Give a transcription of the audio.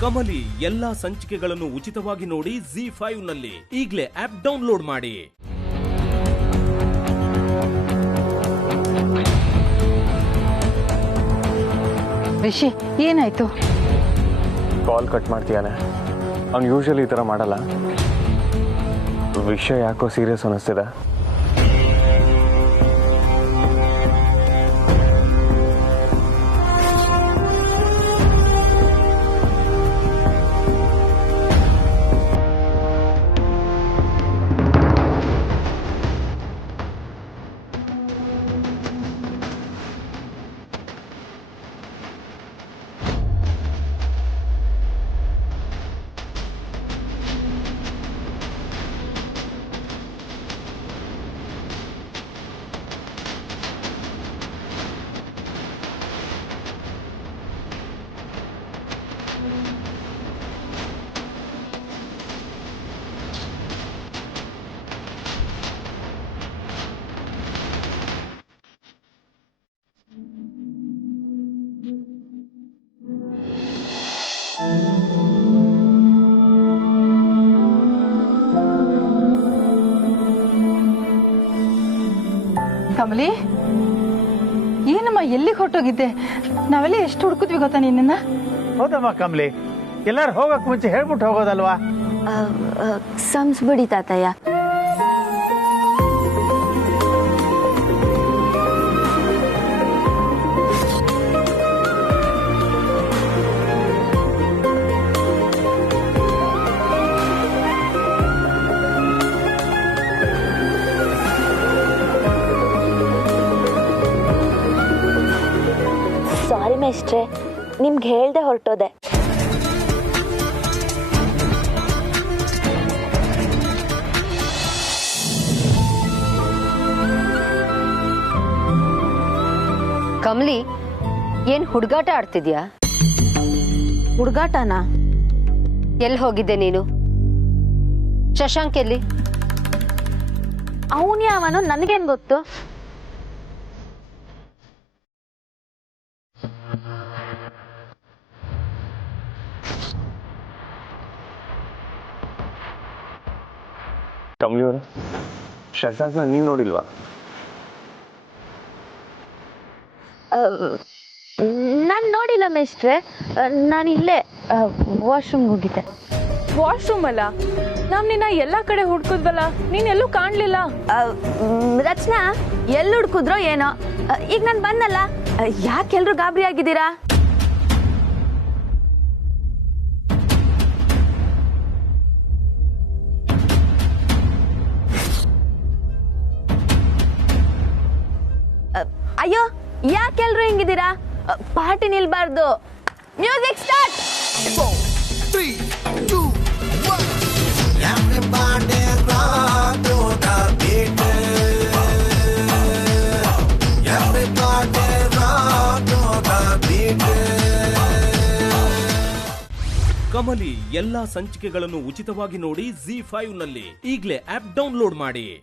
ಕಮಲಿ ಎಲ್ಲಾ ಸಂಚಿಕೆಗಳನ್ನು ಉಚಿತವಾಗಿ ನೋಡಿ ZEE5 ನಲ್ಲಿ. ಈಗಲೇ ಆಪ್ ಡೌನ್ಲೋಡ್ ಮಾಡಿ. ರಿಷಿ, ಏನಾಯ್ತು? ಕಾಲ್ ಕಟ್ ಮಾಡ್ತೀಯಾನೆ. ಅವ್ನು ಯೂಶಲಿ ಈ ಥರ ಮಾಡಲ್ಲ. ವಿಷಯ ಯಾಕೋ ಸೀರಿಯಸ್ ಅನ್ನಿಸ್ತಿದೆ. ಕಮಲಿ, ಏನಮ್ಮ ಎಲ್ಲಿಗೆ ಹೊರಟೋಗಿದ್ದೆ? ನಾವೆಲ್ಲ ಎಷ್ಟು ಹುಡುಕಿದ್ವಿ ಗೊತ್ತಾ ನಿನ್ನ? ಹೌದಮ್ಮ ಕಮಲಿ, ಎಲ್ಲಾರು ಹೋಗಕ್ ಮುಂಚೆ ಹೇಳ್ಬಿಟ್ಟು ಹೋಗೋದಲ್ವಾ? ಸಂಸ್ಬಿಡಿ ತಾತಯ್ಯ. ಸಾರಿ ಮೇಷ್ಟ್ರೆ, ನಿಮ್ಗೆ ಹೇಳ್ದೆ ಹೊರಟೋದೆ. ಕಮಲಿ, ಏನ್ ಹುಡುಗಾಟ ಆಡ್ತಿದ್ಯಾ? ಹುಡುಗಾಟನಾ? ಎಲ್ಲಿ ಹೋಗಿದ್ದೆ ನೀನು? ಶಶಾಂಕ್ ಎಲ್ಲಿ? ಅವನು ಯಾವನೋ ನನಗೇನ್ ಗೊತ್ತು? ಕಮಲಿಯವರು, ಶಶಾಂಕ್ನ ನೀವು ನೋಡಿಲ್ವಾ? ನಾನು ನೋಡಿಲ್ಲ ಮೇಷ್ಟ್ರೆ. ನಾನು ಇಲ್ಲೇ ವಾಶ್ರೂಮ್ಗೆ ಹೋಗಿದ್ದೆ. ವಾಶ್ರೂಮ್ ಅಲ್ಲ? ನಾವ್ ನಿನ್ನ ಎಲ್ಲಾ ಕಡೆ ಹುಡ್ಕುದ್ವಲ್ಲ, ನೀನ್ ಎಲ್ಲೂ ಕಾಣ್ಲಿಲ್ಲ. ರಚನಾ, ಎಲ್ಲಿ ಹುಡ್ಕುದ್ರೋ ಏನೋ. ಈಗ ನಾನು ಬಂದಲ್ಲ, ಯಾಕೆಲ್ರು ಗಾಬರಿ ಆಗಿದ್ದೀರಾ? ಅಯ್ಯೋ, ಯಾಕೆಲ್ರು ಹಿಂಗಿದ್ದೀರಾ? ಪಾರ್ಟಿ ನಿಲ್ಬಾರ್ದು. Music start. 4, 3, 2, 1. Everybody rock to the beat. Everybody rock to the beat. Kamali ಎಲ್ಲಾ ಸಂಚಿಕೆಗಳನ್ನು ಉಚಿತವಾಗಿ ನೋಡಿ ZEE5 ನಲ್ಲಿ. ಈಗಲೇ ಆಪ್ ಡೌನ್ಲೋಡ್ ಮಾಡಿ.